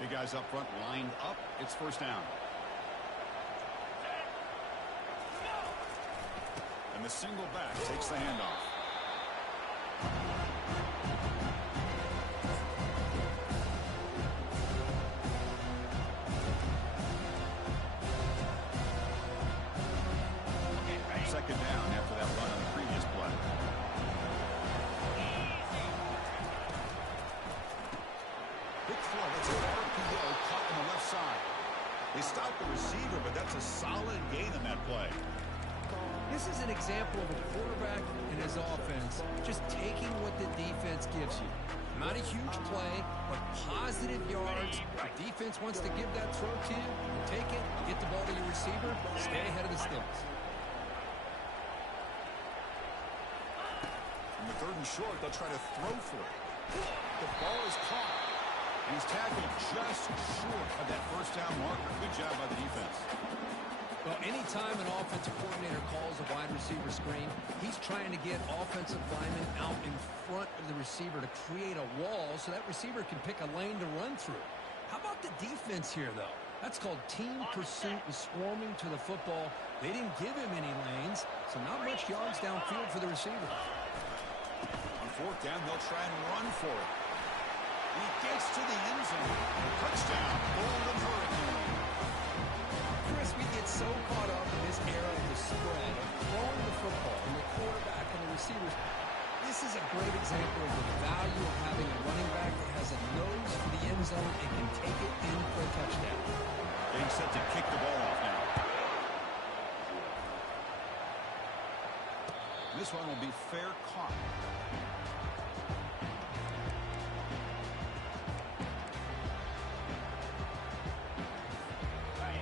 The guys up front lined up. It's first down. And the single back takes the handoff. Second down after that run on the previous play. Big throw. That's an RPO caught on the left side. They stopped the receiver, but that's a solid gain in that play. This is an example of a quarterback and his offense just taking what the defense gives you. Not a huge play, but positive yards. The defense wants to give that throw to you. You take it, get the ball to your receiver, stay ahead of the sticks. In the third and short, they'll try to throw for it. The ball is caught. And he's tackled just short of that first down marker. Good job by the defense. Well, anytime an offensive coordinator calls a wide receiver screen, he's trying to get offensive linemen out in front of the receiver to create a wall so that receiver can pick a lane to run through. How about the defense here, though? That's called team pursuit and swarming to the football. They didn't give him any lanes, so not much yards downfield for the receiver. On fourth down, they'll try and run for it. He gets to the end zone. Touchdown, Golden Hurricane. Chris, we get so caught up in this era of the spread, of throwing the football and the quarterback and the receivers. This is a great example of the value of having a running back that has a nose for the end zone and can take it in for a touchdown. Getting set to kick the ball off now. This one will be fair caught.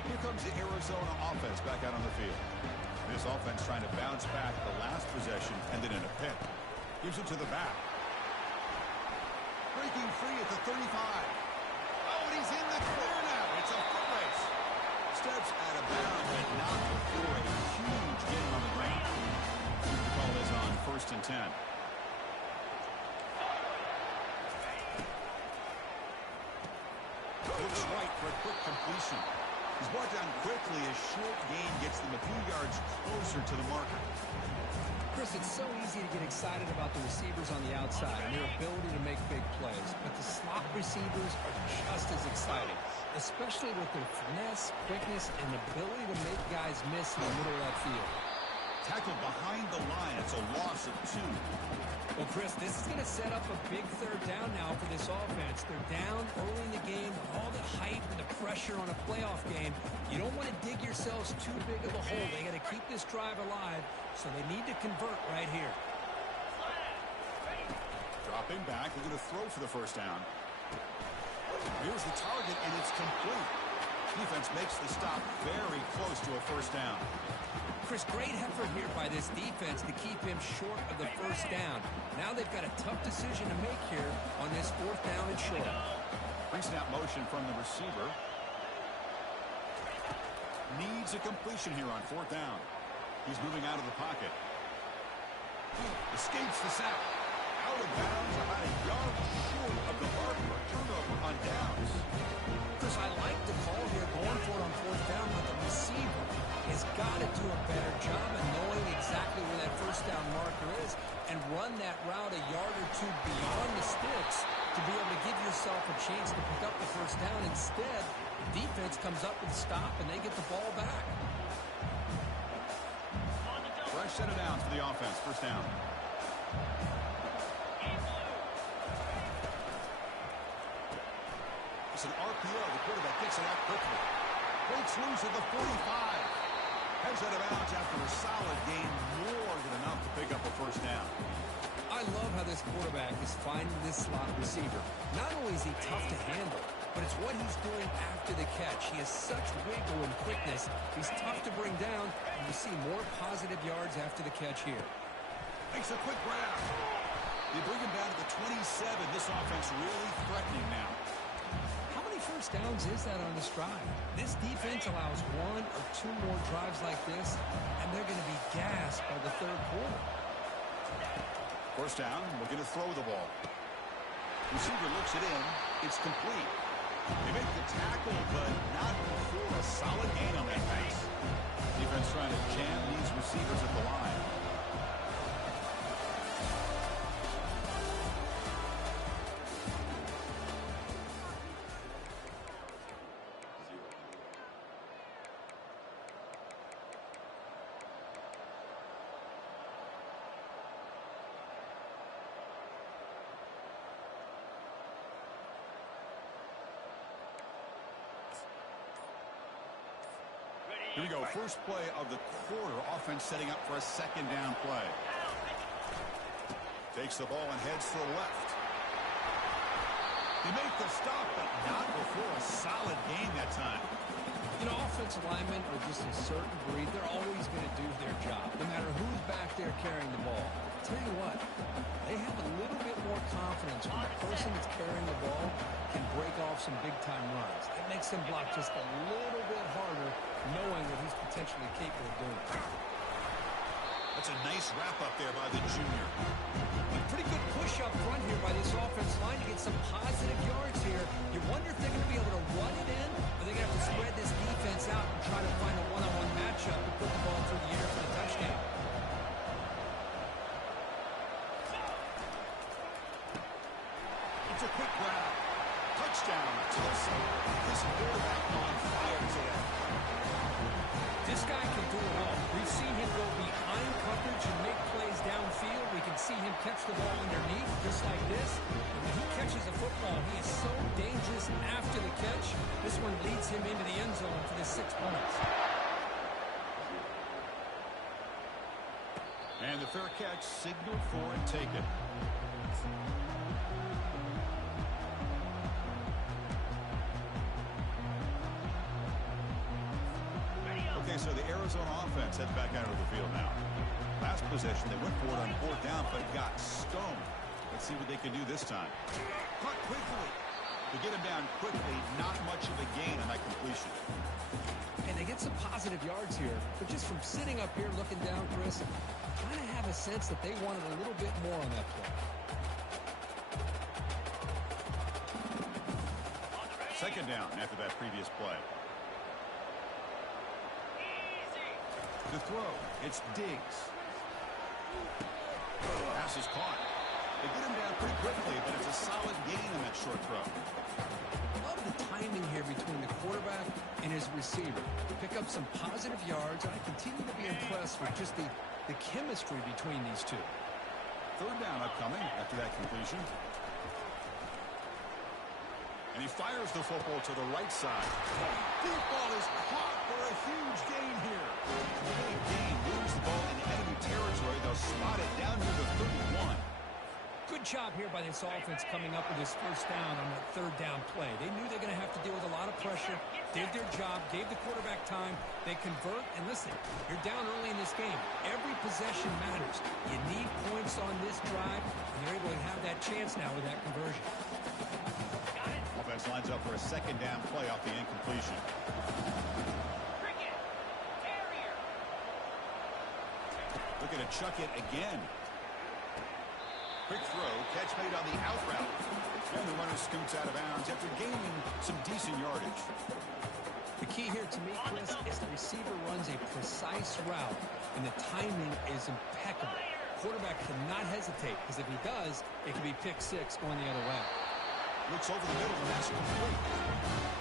Here comes the Arizona offense back out on the field. This offense trying to bounce back the last possession and then in a pick. Gives it to the back. Breaking free at the 35. Oh, and he's in the clear now. It's a foot race. Steps out of bounds, but not before a huge gain on the ground. The call is on 1st and 10. Looks right for a quick completion. He's brought down quickly. A short gain gets them a few yards closer to the marker. Chris, it's so easy to get excited about the receivers on the outside and their ability to make big plays, but the slot receivers are just as exciting, especially with their finesse, quickness, and ability to make guys miss in the middle of that field. Tackled behind the line. It's a loss of 2. Well, Chris, this is going to set up a big third down now for this offense. They're down early in the game with all the hype and the pressure on a playoff game. You don't want to dig yourselves too big of a hole. They got to keep this drive alive, so they need to convert right here. Dropping back. They're going to throw for the first down. Here's the target, and it's complete. Defense makes the stop very close to a first down. Chris, great effort here by this defense to keep him short of the first down. Now they've got a tough decision to make here on this 4th down and short. Pre-snap motion from the receiver. Needs a completion here on 4th down. He's moving out of the pocket. Escapes the sack. Out of bounds, about a yard short of the marker. Turnover on downs. Chris, I like the call here going for it on 4th down, but the receiver has got to do a better job of knowing exactly where that first down marker is and run that route a yard or 2 beyond the sticks to be able to give yourself a chance to pick up the first down. Instead, the defense comes up with a stop and they get the ball back. Fresh set of downs for the offense. First down. It's an RPO. The quarterback gets it out quickly. Breaks loose at the 45. Heads out of bounds after a solid gain, more than enough to pick up a first down. I love how this quarterback is finding this slot receiver. Not only is he tough to handle, but it's what he's doing after the catch. He has such wiggle and quickness. He's tough to bring down, and you see more positive yards after the catch here. Makes a quick grab. They bring him down to the 27. This offense really threatening now. How many first downs is that on this drive? This defense allows 1 or 2 more drives like this, and they're going to be gassed by the 3rd quarter. First down, looking to throw the ball. Receiver looks it in. It's complete. They make the tackle, but not before a solid gain on that pass. Defense trying to jam these receivers at the line. Here we go. First play of the quarter. Offense setting up for a second down play. Takes the ball and heads to the left. They make the stop, but not before a solid gain that time. You know, offensive linemen are just a certain breed. They're always going to do their job, no matter who's back there carrying the ball. I'll tell you what, they have a little bit more confidence when the person that's carrying the ball can break off some big-time runs. It makes them block just a little bit harder, knowing that he's potentially capable of doing it. That's a nice wrap-up there by the junior. A pretty good push up front here by this offensive line to get some positive yards here. You wonder if they're going to be able to run it in, or they're going to have to spread this defense out and try to find a one-on-one matchup to put the ball through the air for the touchdown. It's a quick grab. Touchdown, Tulsa. This quarterback on fire today. This guy can do it all. We've seen him go behind coverage and make plays downfield. We can see him catch the ball underneath, just like this. And when he catches a football, he is so dangerous after the catch. This one leads him into the end zone for the 6 points. And the fair catch signaled for and taken. Okay, so the Arizona offense heads back out of the field now. Last possession, they went for it on 4th down, but got stoned. Let's see what they can do this time. Caught quickly. To get him down quickly, not much of a gain on that completion. And they get some positive yards here, but just from sitting up here looking down, Chris, I kind of have a sense that they wanted a little bit more on that play. Second down after that previous play. The throw, it's Diggs. Pass is caught. They get him down pretty quickly, but it's a solid gain on that short throw. Love the timing here between the quarterback and his receiver. Pick up some positive yards, and I continue to be impressed with just the chemistry between these two. Third down upcoming after that completion. And he fires the football to the right side. Deep ball is caught for a huge gain here. Big gain moves the ball into enemy territory. They'll spot it down near the 31. Good job here by this offense coming up with this first down on that third down play. They knew they were going to have to deal with a lot of pressure, did their job, gave the quarterback time. They convert, and listen, you're down early in this game. Every possession matters. You need points on this drive, and they're able to have that chance now with that conversion. Offense lines up for a second down play off the incompletion. Looking to chuck it again. Quick throw, catch made on the out route. And the runner scoots out of bounds after gaining some decent yardage. The key here to me, Chris, is the receiver runs a precise route, and the timing is impeccable. Quarterback cannot hesitate, because if he does, it could be pick six going the other way. Looks over the middle, and that's complete.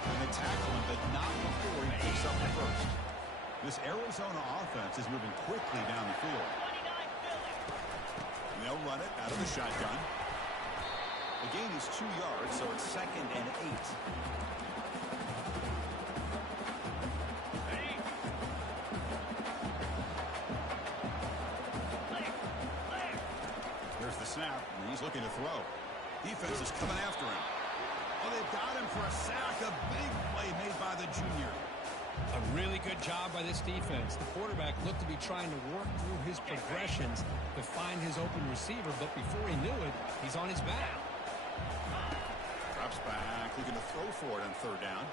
And they tackle him, but not before he picks up the first. This Arizona offense is moving quickly down the field. And they'll run it out of the shotgun. The gain is 2 yards, so it's 2nd and 8. There's the snap, and he's looking to throw. Defense is coming after him. Oh, they've got him for a sack. A big play made by the junior. A really good job by this defense. The quarterback looked to be trying to work through his progressions to find his open receiver, but before he knew it, he's on his back. Drops back, looking to throw for it on third down.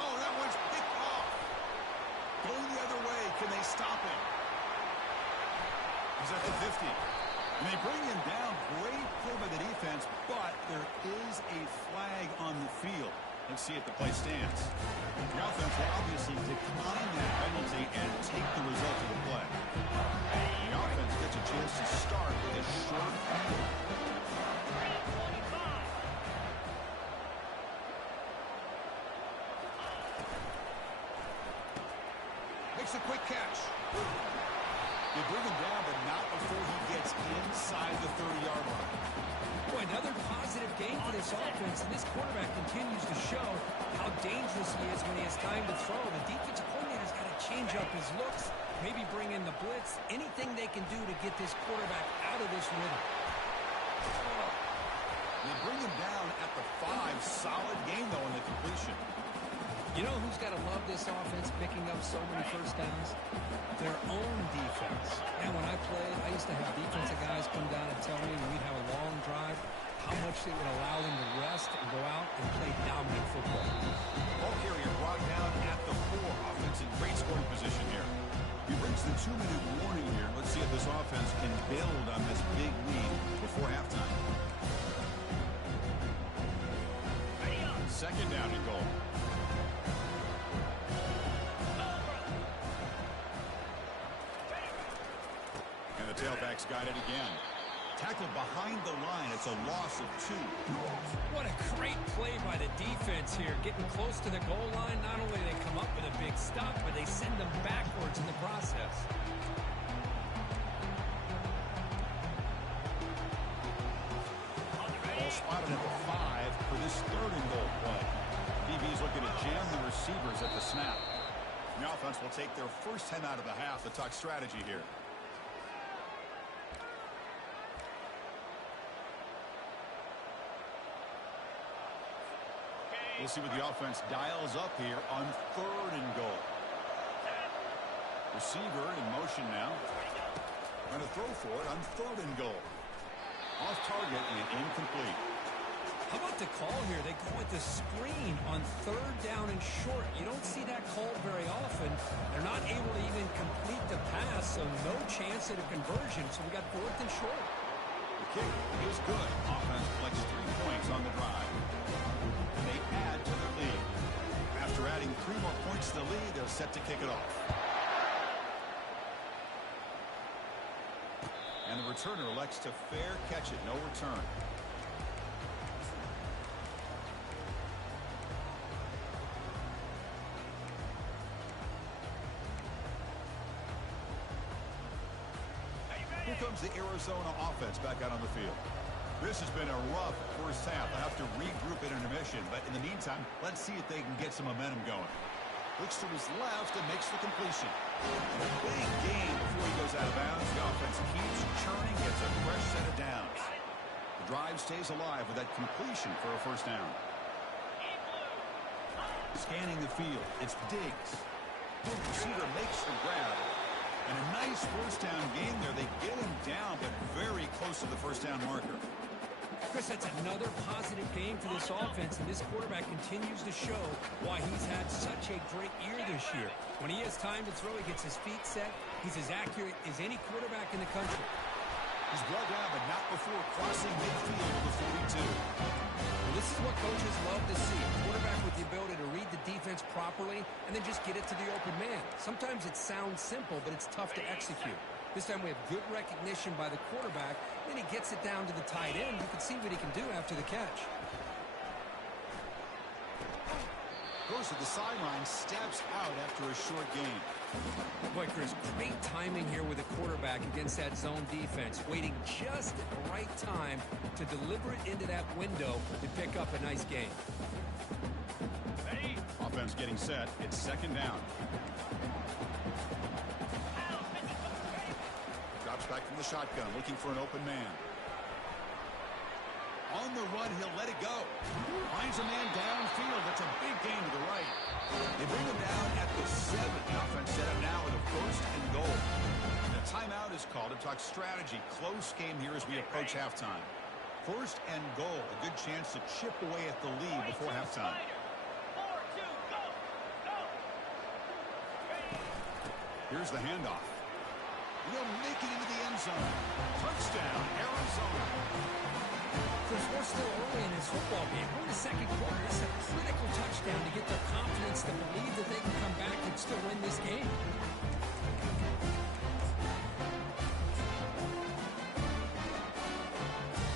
Oh, that one's picked off. Going the other way. Can they stop him? He's at the 50. And they bring him down. Great play by the defense, but there is a flag on the field. Let's see if the play stands. The offense will obviously decline that penalty and take the result of the play. The offense gets a chance to start with a short field. Makes a quick catch. They bring him down, but not before he gets inside the 30-yard line. Boy, another positive game for this offense, and this quarterback continues to show how dangerous he is when he has time to throw. The defensive coordinator's got to change up his looks, maybe bring in the blitz, anything they can do to get this quarterback out of this rhythm. They bring him down at the 5. Solid game, though, on the completion. You know who's got to love this offense picking up so many first downs? Their own defense. And when I played, I used to have defensive guys come down and tell me when we'd have a long drive, how much it would allow them to rest and go out and play dominant football. Ball carrier brought down at the 4. Offense in great scoring position here. He brings the 2-minute warning here. Let's see if this offense can build on this big lead before halftime. Second down and goal. And the tailback's got it again. Tackled behind the line. It's a loss of 2. What a great play by the defense here. Getting close to the goal line, not only do they come up with a big stop, but they send them backwards in the process. Ball spotted at the 5 for this 3rd and goal play. DB's looking to jam the receivers at the snap. The offense will take their first 10 out of the half to talk strategy here. We'll see what the offense dials up here on 3rd and goal. Receiver in motion now. Going to throw for it on 3rd and goal. Off target and incomplete. How about the call here? They go with the screen on 3rd down and short. You don't see that called very often. They're not able to even complete the pass, so no chance at a conversion. So we got 4th and short. The kick is good. Offense collects 3 points on the drive. And they add to the lead. After adding 3 more points to the lead, they're set to kick it off. And the returner elects to fair catch it. No return. Here comes the Arizona offense back out on the field. This has been a rough first half. They'll have to regroup at intermission, but in the meantime, let's see if they can get some momentum going. Looks to his left and makes the completion. And a big game before he goes out of bounds. The offense keeps churning, gets a fresh set of downs. The drive stays alive with that completion for a first down. Scanning the field, it's Diggs. The receiver makes the grab. And a nice first down game there. They get him down, but very close to the first down marker. Chris, that's another positive game for this offense, and this quarterback continues to show why he's had such a great year this year. When he has time to throw, he gets his feet set. He's as accurate as any quarterback in the country. He's brought down, but not before crossing midfield to the 42. Well, this is what coaches love to see. A quarterback with the ability to read the defense properly and then just get it to the open man. Sometimes it sounds simple, but it's tough to execute. This time we have good recognition by the quarterback. Then he gets it down to the tight end. You can see what he can do after the catch. Goes to the sideline, steps out after a short gain. Boy, Chris, great timing here with the quarterback against that zone defense. Waiting just at the right time to deliver it into that window to pick up a nice gain. Ready? Offense getting set. It's second down. Drops back from the shotgun, looking for an open man. On the run, he'll let it go. Finds a man downfield. That's a big gain to the right. They bring him down at the 7. The offense set up now with a first and goal. And a timeout is called to talk strategy. Close game here as we approach halftime. First and goal. A good chance to chip away at the lead before halftime. Here's the handoff. They'll make it into the end zone. Touchdown, Arizona. Since we're still early in this football game, we're in the second quarter. It's a critical touchdown to get their confidence to believe that they can come back and still win this game.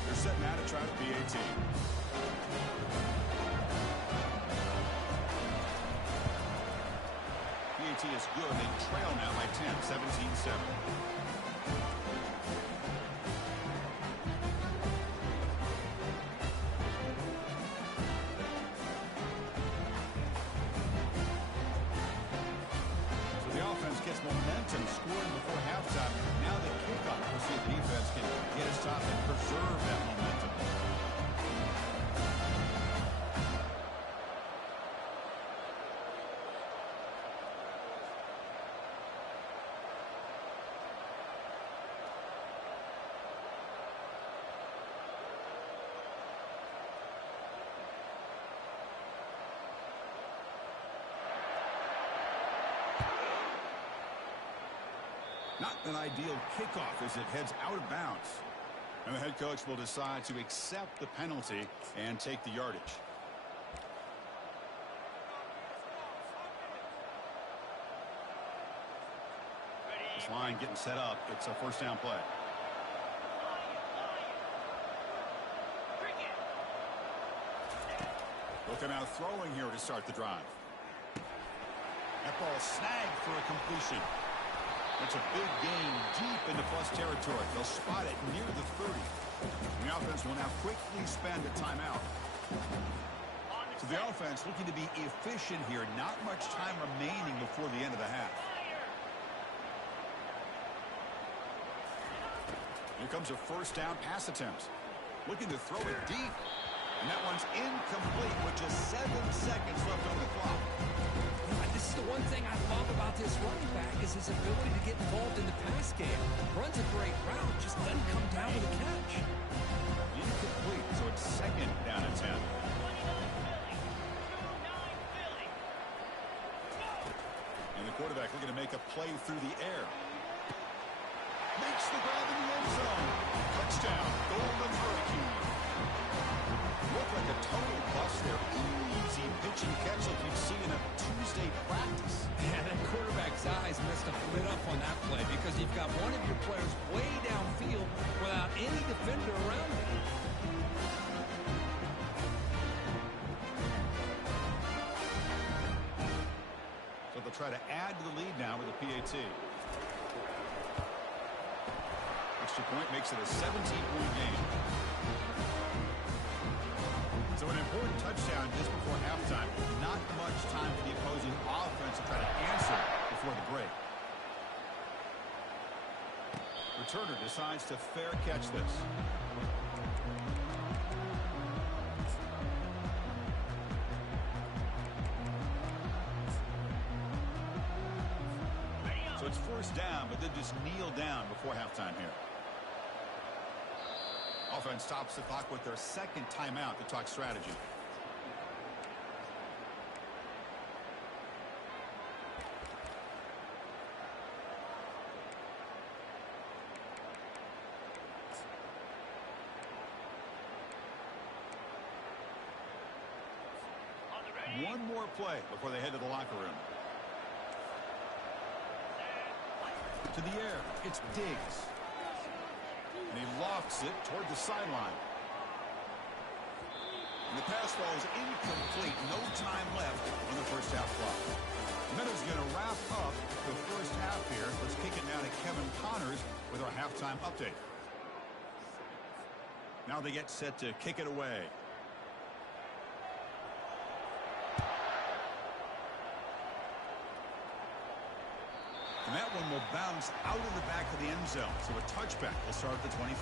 They're setting out to try the PAT. PAT is good. They trail now by 10, 17-7. Momentum scoring before halftime. Now the kickoff. We'll see if the defense can get a stop and preserve that momentum. Not an ideal kickoff as it heads out of bounds. And the head coach will decide to accept the penalty and take the yardage. This line getting set up. It's a first down play. They'll come out throwing here to start the drive. That ball snagged for a completion. It's a big gain deep into plus territory. They'll spot it near the 30. And the offense will now quickly spend a timeout. So the offense looking to be efficient here. Not much time remaining before the end of the half. Here comes a first down pass attempt. Looking to throw it deep. And that one's incomplete with just 7 seconds left on the clock. This is the one thing I love about this running back is his ability to get involved in the pass game. Runs a great route, just doesn't come down with a catch. Incomplete, so it's second down and 10. And the quarterback looking to make a play through the air. Makes the grab in the end zone. Touchdown, Golden Hurricane. Looked like a total bust there. Easy pitch and catch like you'd see in a Tuesday practice. Yeah, that quarterback's eyes must have lit up on that play because you've got one of your players way downfield without any defender around him. So they'll try to add to the lead now with a PAT. Extra point makes it a 17-point game. So an important touchdown just before halftime. Not much time for the opposing offense to try to answer before the break. Returner decides to fair catch this. So it's first down, but then just kneel down before halftime here. Offense stops the clock with their second timeout to talk strategy. One more play before they head to the locker room. To the air, it's Diggs. And he lofts it toward the sideline. And the pass ball is incomplete. No time left on the first half clock. Meadows going to wrap up the first half here. Let's kick it now to Kevin Connors with our halftime update. Now they get set to kick it away. And that one will bounce out of the back of the end zone. So a touchback will start at the 25.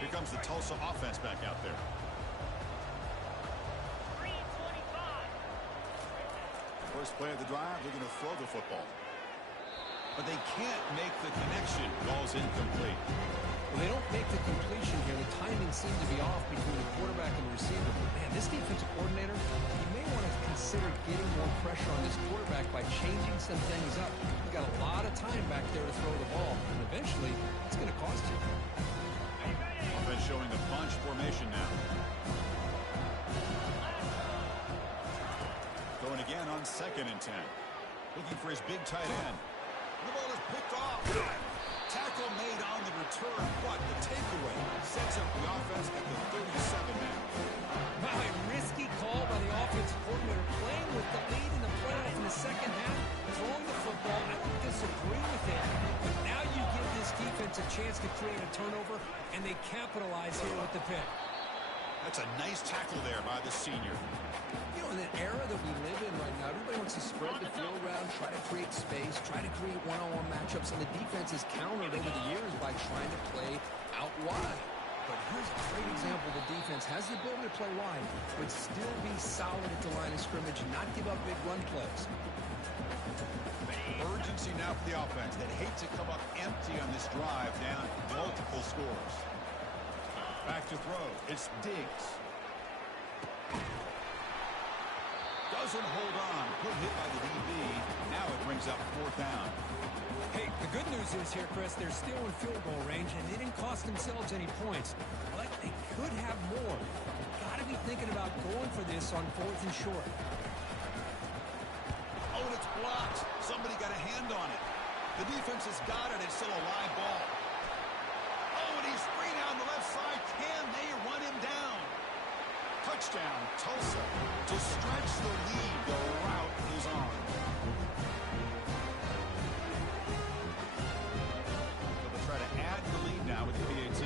Here comes the Tulsa offense back out there. First play of the drive, they're going to throw the football. But they can't make the connection. Ball's incomplete. Well, they don't make the completion here. The timing seemed to be off between the quarterback and the receiver. But, man, this defensive coordinator, he may want to consider getting more pressure on this quarterback by changing some things up. You've got a lot of time back there to throw the ball, and eventually it's going to cost you. Offense showing a bunch formation now. Going again on 2nd and 10. Looking for his big tight end. The ball is picked off. Tackle made on the return, but the takeaway sets up the offense at the 37 now. Wow, a risky call by the offensive coordinator, playing with the lead in the playoff in the second half, throwing the football. I don't disagree with it, but now you give this defense a chance to create a turnover, and they capitalize here with the pick. That's a nice tackle there by the senior. You know, in the era that we live in right now, everybody wants to spread the field around, try to create space, try to create one-on-one matchups, and the defense has countered over the years by trying to play out wide. But here's a great example. The defense has the ability to play wide, but still be solid at the line of scrimmage and not give up big run plays. Urgency now for the offense that hates to come up empty on this drive, down multiple scores. Back to throw. It's Diggs. Doesn't hold on. Good hit by the DB. Now it brings up 4th down. Hey, the good news is here, Chris, they're still in field goal range, and they didn't cost themselves any points. But they could have more. Got to be thinking about going for this on 4th and short. Oh, and it's blocked. Somebody got a hand on it. The defense has got it. It's still a live ball. Oh, and he's free down the left side. Can they run him down? Touchdown, Tulsa. To stretch the lead, the route is on. They'll try to add the lead now with the PAT.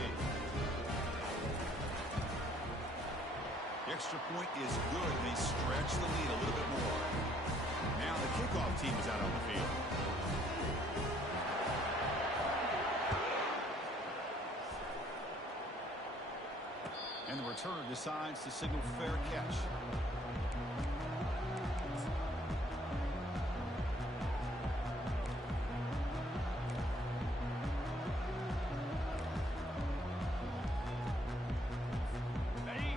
The extra point is good. They stretch the lead a little bit more. Now the kickoff team is out on the field. And the returner decides to signal fair catch.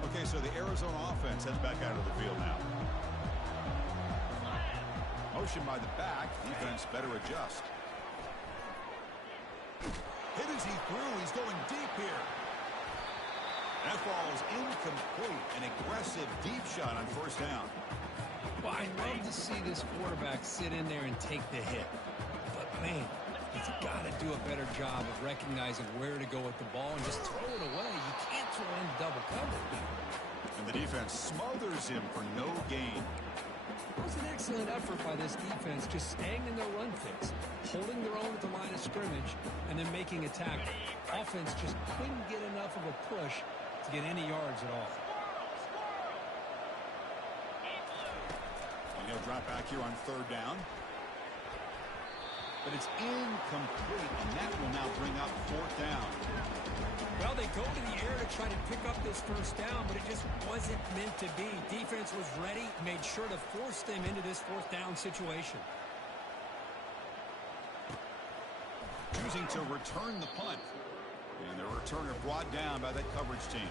Okay, so the Arizona offense heads back out of the field now. Motion by the back. Defense better adjust. Hit as he threw. He's going deep here. That ball is incomplete. An aggressive deep shot on 1st down. Well, I love to see this quarterback sit in there and take the hit. But, man, he's got to do a better job of recognizing where to go with the ball and just throw it away. You can't throw in double coverage. And the defense smothers him for no gain. It was an excellent effort by this defense, just staying in their run fits, holding their own at the line of scrimmage, and then making a tackle. Offense just couldn't get enough of a push to get any yards at all. And he'll drop back here on 3rd down. But it's incomplete, and that will now bring up 4th down. Well, they go to the air to try to pick up this 1st down, but it just wasn't meant to be. Defense was ready, made sure to force them into this 4th down situation. Choosing to return the punt. And the returner brought down by that coverage team.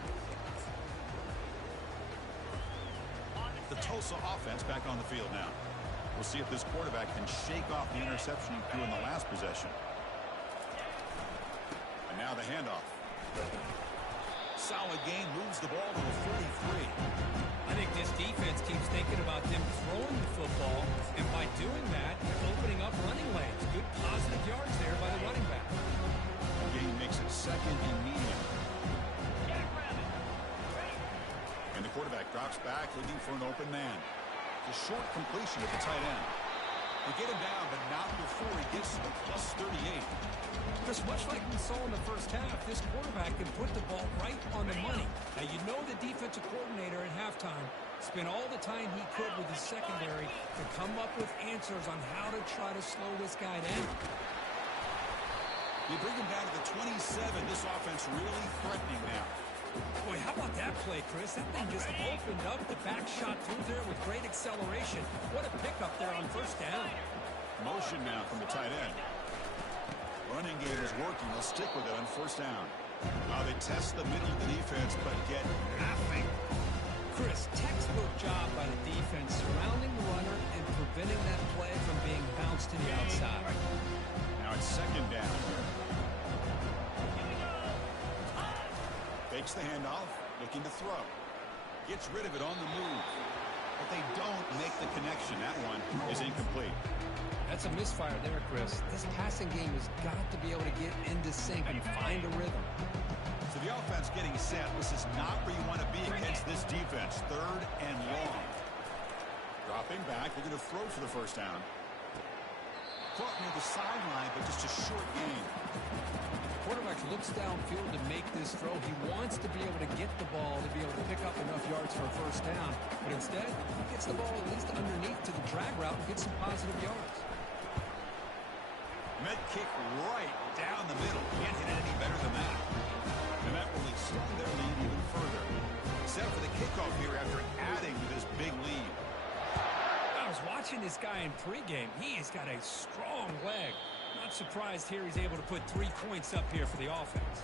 The Tulsa offense back on the field now. We'll see if this quarterback can shake off the interception he threw in the last possession. And now the handoff. Solid game, moves the ball to the 43. I think this defense keeps thinking about them throwing the football, and by doing that, they're opening up running lanes. Good positive yards there by the running back. Gain makes it 2nd and medium. And the quarterback drops back, looking for an open man. The short completion of the tight end. They get him down, but not before he gets to the +38. Just much like we saw in the 1st half, this quarterback can put the ball right on the money. Now, you know the defensive coordinator at halftime spent all the time he could with his secondary to come up with answers on how to try to slow this guy down. They bring him down to the 27. This offense really threatening now. Boy, how about that play, Chris? That thing just opened up. The back shot through there with great acceleration. What a pickup there on 1st down. Motion now from the tight end. Running game is working. They'll stick with it on first down. They test the middle of the defense, but get nothing. Chris, textbook job by the defense surrounding the runner and preventing that play from being bounced to the outside. Now it's second down. Fakes the handoff, looking to throw. Gets rid of it on the move. But they don't make the connection. That one is incomplete. That's a misfire there, Chris. This passing game has got to be able to get into sync and find a rhythm. So the offense getting set. This is not where you want to be against this defense. Third and long. Dropping back. They're going to throw for the first down. Caught near the sideline, but just a short gain. The quarterback looks downfield to make this throw. He wants to be able to get the ball to be able to pick up enough yards for a first down. But instead, he gets the ball at least underneath to the drag route and gets some positive yards. Med kick right down the middle. Can't hit it any better than that. And that will extend their lead even further. Except for the kickoff here after adding to this big lead. I was watching this guy in pregame. He has got a strong leg. Not surprised here he's able to put 3 points up here for the offense.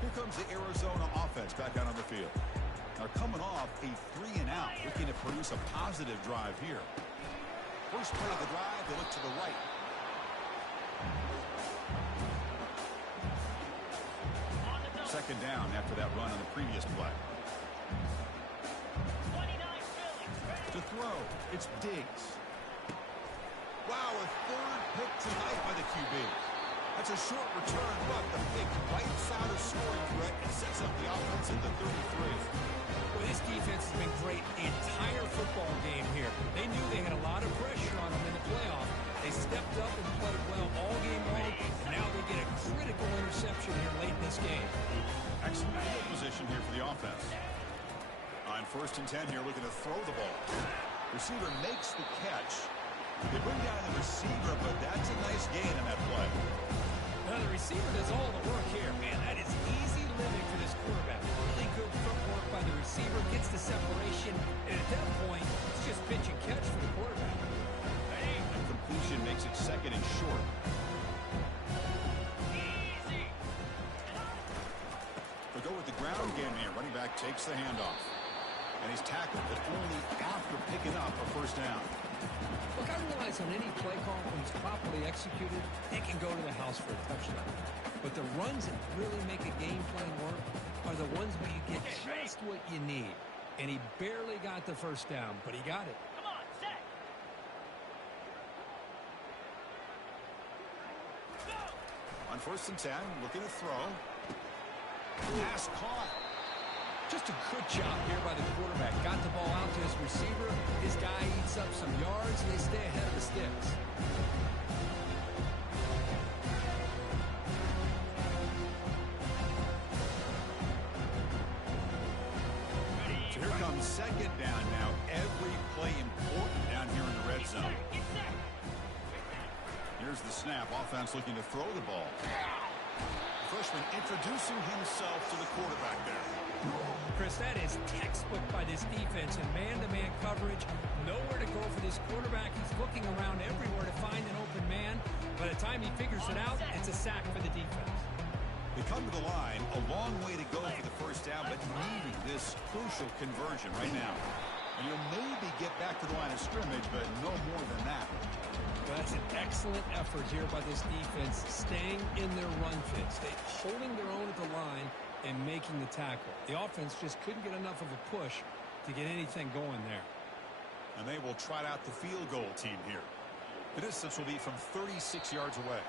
Here comes the Arizona offense back out on the field. Now coming off a 3 and out, looking to produce a positive drive here. First play of the drive, they look to the right. Second down after that run on the previous play. To throw, it's Diggs. Wow, a third pick tonight by the QB. That's a short return, but the pick wipes out a scoring threat and sets up the offense at the 33. Well, this defense has been great the entire football game here. They knew they had a lot of pressure on them in the playoff. They stepped up and played well all game long, and now they get a critical interception here late in this game. Excellent field position here for the offense. On first and 10 here, looking to throw the ball. Receiver makes the catch. They bring down the receiver, but that's a nice gain on that play. Now the receiver does all the work here, man. That is easy living for this quarterback. Really good footwork by the receiver, gets the separation, and at that point, it's just pitch and catch for the quarterback. The completion makes it second and short. Easy. They go with the ground game here. Running back takes the handoff. And he's tackled, but only after picking up a first down. Look, I realize on any play call, when it's properly executed, they can go to the house for a touchdown. But the runs that really make a game plan work are the ones where you get just what you need. And he barely got the first down, but he got it. Come on, set. Go. On first and 10, looking to throw. Pass caught. Just a good job here by the quarterback. Got the ball out to his receiver. His guy eats up some yards, and they stay ahead of the sticks. So here comes second down now. Every play important down here in the red zone. Here's the snap. Offense looking to throw the ball. Freshman introducing himself to the quarterback there. Chris, that is textbook by this defense in man-to-man coverage. Nowhere to go for this quarterback. He's looking around everywhere to find an open man. By the time he figures it out, it's a sack for the defense. They come to the line, a long way to go for the first down, but needing this crucial conversion right now. And you'll maybe get back to the line of scrimmage, but no more than that. Well, that's an excellent effort here by this defense, staying in their run fit, holding their own at the line and making the tackle. The offense just couldn't get enough of a push to get anything going there. And they will trot out the field goal team here. The distance will be from 36 yards away.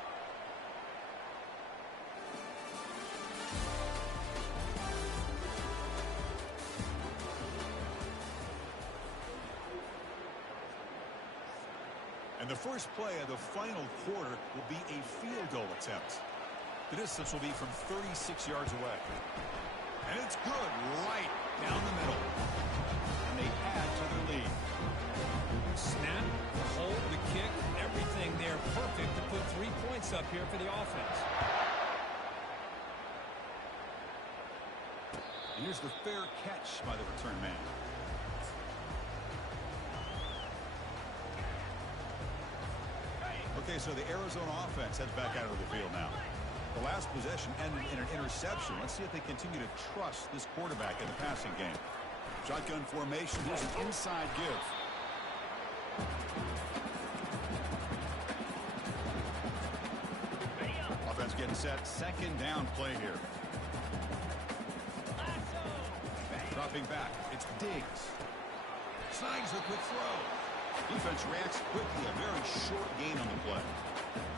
And the first play of the final quarter will be a field goal attempt. The distance will be from 36 yards away. And it's good right down the middle. And they add to their lead. Snap, the hold, the kick, everything there perfect to put 3 points up here for the offense. And here's the fair catch by the return man. Okay, so the Arizona offense heads back out of the field now. The last possession ended in an interception. Let's see if they continue to trust this quarterback in the passing game. Shotgun formation. Here's an inside give. Offense getting set. Second down play here. Dropping back. It's Diggs. Snags the quick throw. Defense reacts quickly. A very short gain on the play.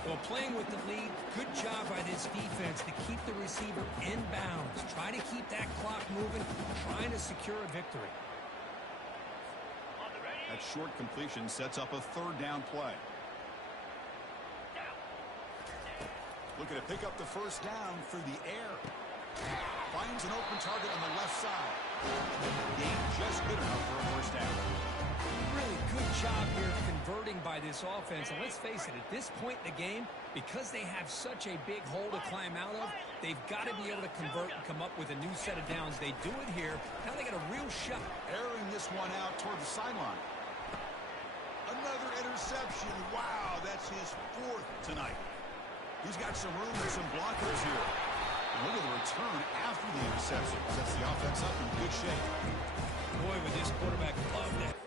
Well, playing with the lead, good job by this defense to keep the receiver in bounds. Try to keep that clock moving, trying to secure a victory. That short completion sets up a third down play. Looking to pick up the first down through the air. Finds an open target on the left side. Game just good enough for a first down. Really good job here converting by this offense. And let's face it, at this point in the game, because they have such a big hole to climb out of, they've got to be able to convert and come up with a new set of downs. They do it here. Now they got a real shot. Airing this one out toward the sideline. Another interception. Wow, that's his fourth tonight. He's got some room and some blockers here. And look at the return after the interception. Sets the offense up in good shape. Boy, with this quarterback, love that.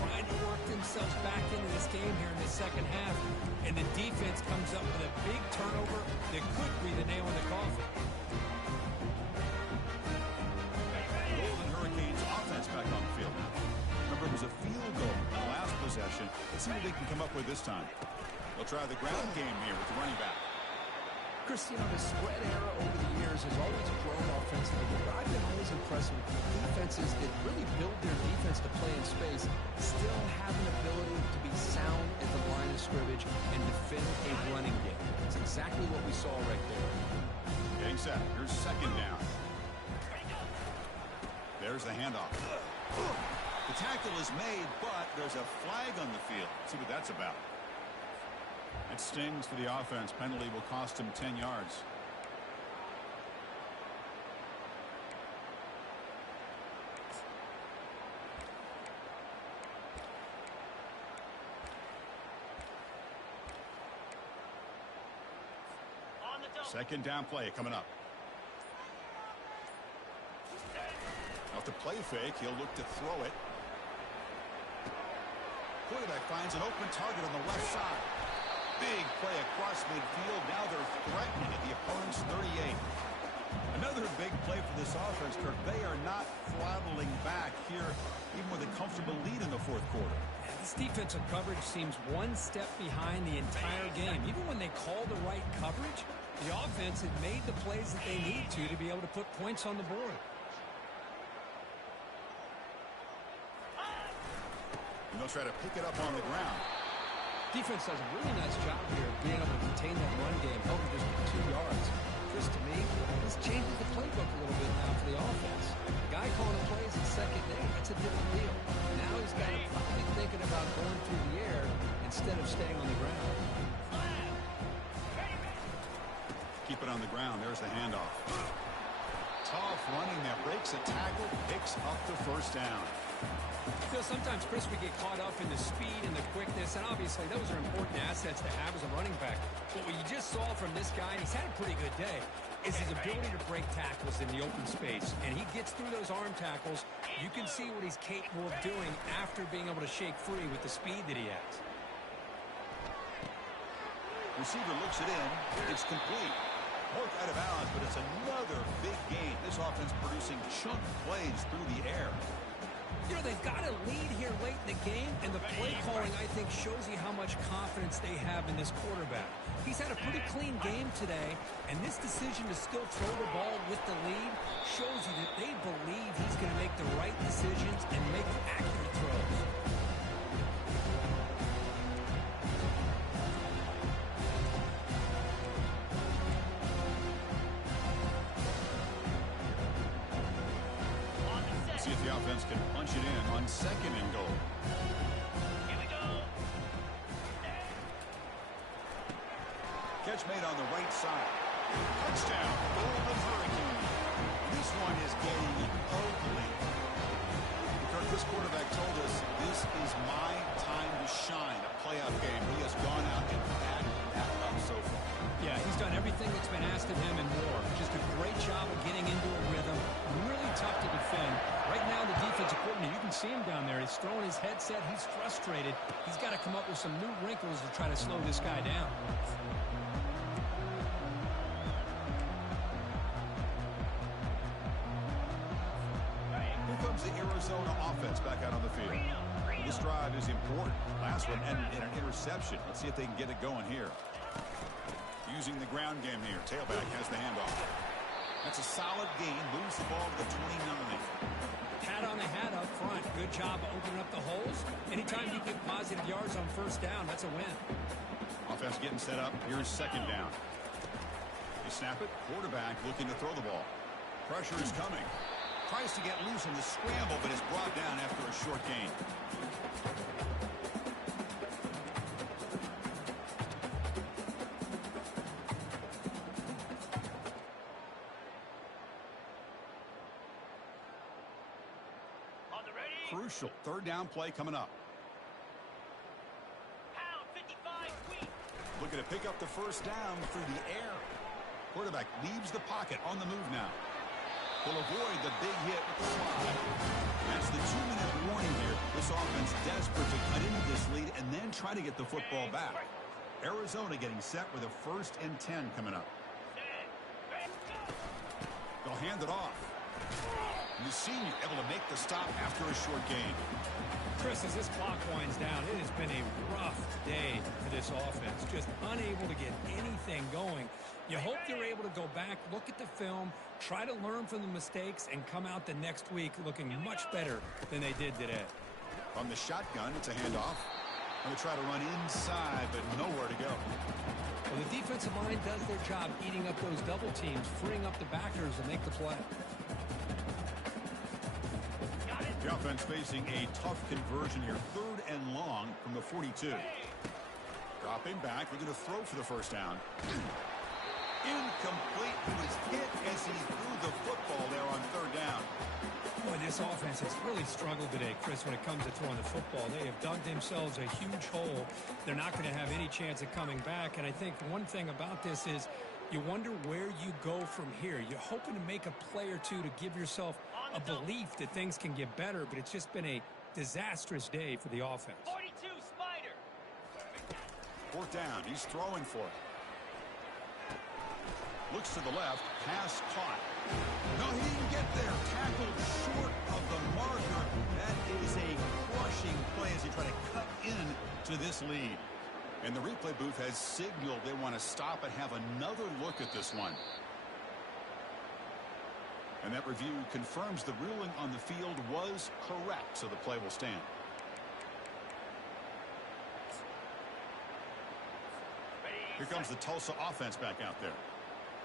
Trying to work themselves back into this game here in the second half, and the defense comes up with a big turnover that could be the nail in the coffin. Golden Hurricanes offense back on the field now. Remember, it was a field goal in the last possession. Let's see what they can come up with this time. They'll try the ground game here with the running back. Chris, you know, the spread era over the years has always grown offensively, but I've been always impressed with defenses that really build their defense to play in space, still have an ability to be sound at the line of scrimmage and defend a running game. That's exactly what we saw right there. Getting set. Here's second down. There's the handoff. The tackle is made, but there's a flag on the field. Let's see what that's about. It stings for the offense. Penalty will cost him 10 yards. Second down play coming up. Off the play fake, he'll look to throw it. Quarterback finds an open target on the left side. Big play across midfield. Now they're threatening at the opponent's 38. Another big play for this offense, Kirk. They are not throttling back here, even with a comfortable lead in the fourth quarter. This defensive coverage seems one step behind the entire game. Even when they call the right coverage, the offense had made the plays that they need to be able to put points on the board. And they'll try to pick it up on the ground. Defense does a really nice job here of being able to contain that run game, helping just 2 yards. Chris, to me, this changes the playbook a little bit now for the offense. The guy calling the plays at second day, that's a different deal. Now he's got to probably thinking about going through the air instead of staying on the ground. Keep it on the ground. There's the handoff. Tough running that breaks a tackle, picks up the first down. You know, sometimes, Chris, we get caught up in the speed and the quickness, and obviously those are important assets to have as a running back. But what you just saw from this guy, and he's had a pretty good day, is his ability to break tackles in the open space. And he gets through those arm tackles. You can see what he's capable of doing after being able to shake free with the speed that he has. Receiver looks it in. It's complete. Work out of bounds, but it's another big gain. This offense producing chunk plays through the air. You know, they've got a lead here late in the game, and the play calling, I think, shows you how much confidence they have in this quarterback. He's had a pretty clean game today, and this decision to still throw the ball with the lead shows you that they believe he's going to make the right decisions and make accurate throws. offense can punch it in on 2nd and goal. Here we go. Catch made on the right side. Touchdown, Golden Hurricane. This one is getting ugly. Kirk, this quarterback told us this is my time to shine. A playoff game. He has gone out and backed that up so far. Yeah, he's done everything that's been asked of him and more. Just a great job of getting into a rhythm. Really tough to defend. Right now, the defensive coordinator, you can see him down there. He's throwing his headset. He's frustrated. He's got to come up with some new wrinkles to try to slow this guy down. Here comes the Arizona offense back out on the field. This drive is important. Last one ended in an interception. Let's see if they can get it going here. Using the ground game here. Tailback has the handoff. That's a solid gain. Moves the ball to the 29. Pat on the hat up front. Good job of opening up the holes. Anytime you get positive yards on 1st down, that's a win. Offense getting set up. Here's 2nd down. They snap it. Quarterback looking to throw the ball. Pressure is coming. Tries to get loose in the scramble, but is brought down after a short gain. Crucial 3rd down play coming up. Pound 55 sweep. Looking to pick up the 1st down through the air. Quarterback leaves the pocket on the move now. Will avoid the big hit with the slide. That's the 2-minute warning here. This offense desperate to cut into this lead and then try to get the football back. Arizona getting set with a 1st and 10 coming up. They'll hand it off. The senior able to make the stop after a short gain. Chris, as this clock winds down, it has been a rough day for this offense. Just unable to get anything going. You hope they're able to go back, look at the film, try to learn from the mistakes, and come out the next week looking much better than they did today. From the shotgun, it's a handoff. Going to try to run inside, but nowhere to go. Well, the defensive line does their job eating up those double teams, freeing up the backers to make the play. The offense facing a tough conversion here. 3rd and long from the 42. Dropping back. We're going to throw for the 1st down. Incomplete. He was hit as he threw the football there on 3rd down. Boy, this offense has really struggled today, Chris, when it comes to throwing the football. They have dug themselves a huge hole. They're not going to have any chance of coming back. And I think one thing about this is you wonder where you go from here. You're hoping to make a play or two to give yourself a belief that things can get better, but it's just been a disastrous day for the offense. 42 Spider. 4th down. He's throwing for it. Looks to the left. Pass caught. No, he didn't get there. Tackled short of the marker. That is a crushing play as he try to cut in to this lead. And the replay booth has signaled they want to stop and have another look at this one. And that review confirms the ruling on the field was correct, so the play will stand. Here comes the Tulsa offense back out there.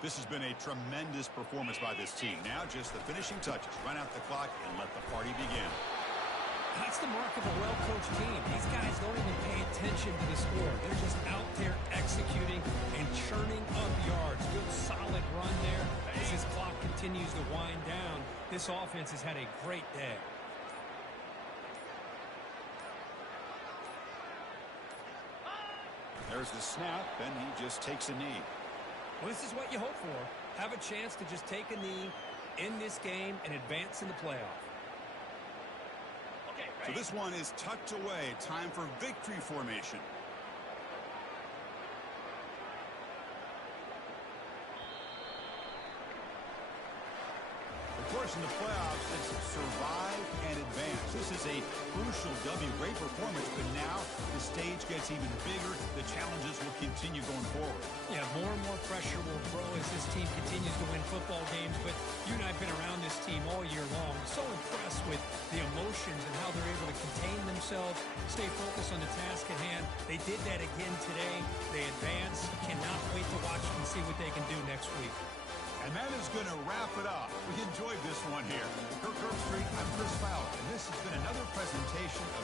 This has been a tremendous performance by this team. Now just the finishing touches. Run out the clock and let the party begin. That's the mark of a well-coached team. These guys don't even pay attention to the score. They're just out there executing and churning up yards. Good solid run there. As this clock continues to wind down, this offense has had a great day. There's the snap, and he just takes a knee. Well, this is what you hope for. Have a chance to just take a knee, end this game, and advance in the playoff. So this one is tucked away. Time for victory formation. Of course, in the playoffs, it's survive and advance. This is a crucial W. Great performance, but now the stage gets even bigger. The challenges will continue going forward. Yeah, more and more pressure will grow as this team continues to win football games. But you and I have been around this team all year long. So impressed with the emotions and how they're able to contain themselves, stay focused on the task at hand. They did that again today. They advance. Cannot wait to watch and see what they can do next week. And that is going to wrap it up. We enjoyed this one here. Kirk Herbstreit, I'm Chris Fowler, and this has been another presentation of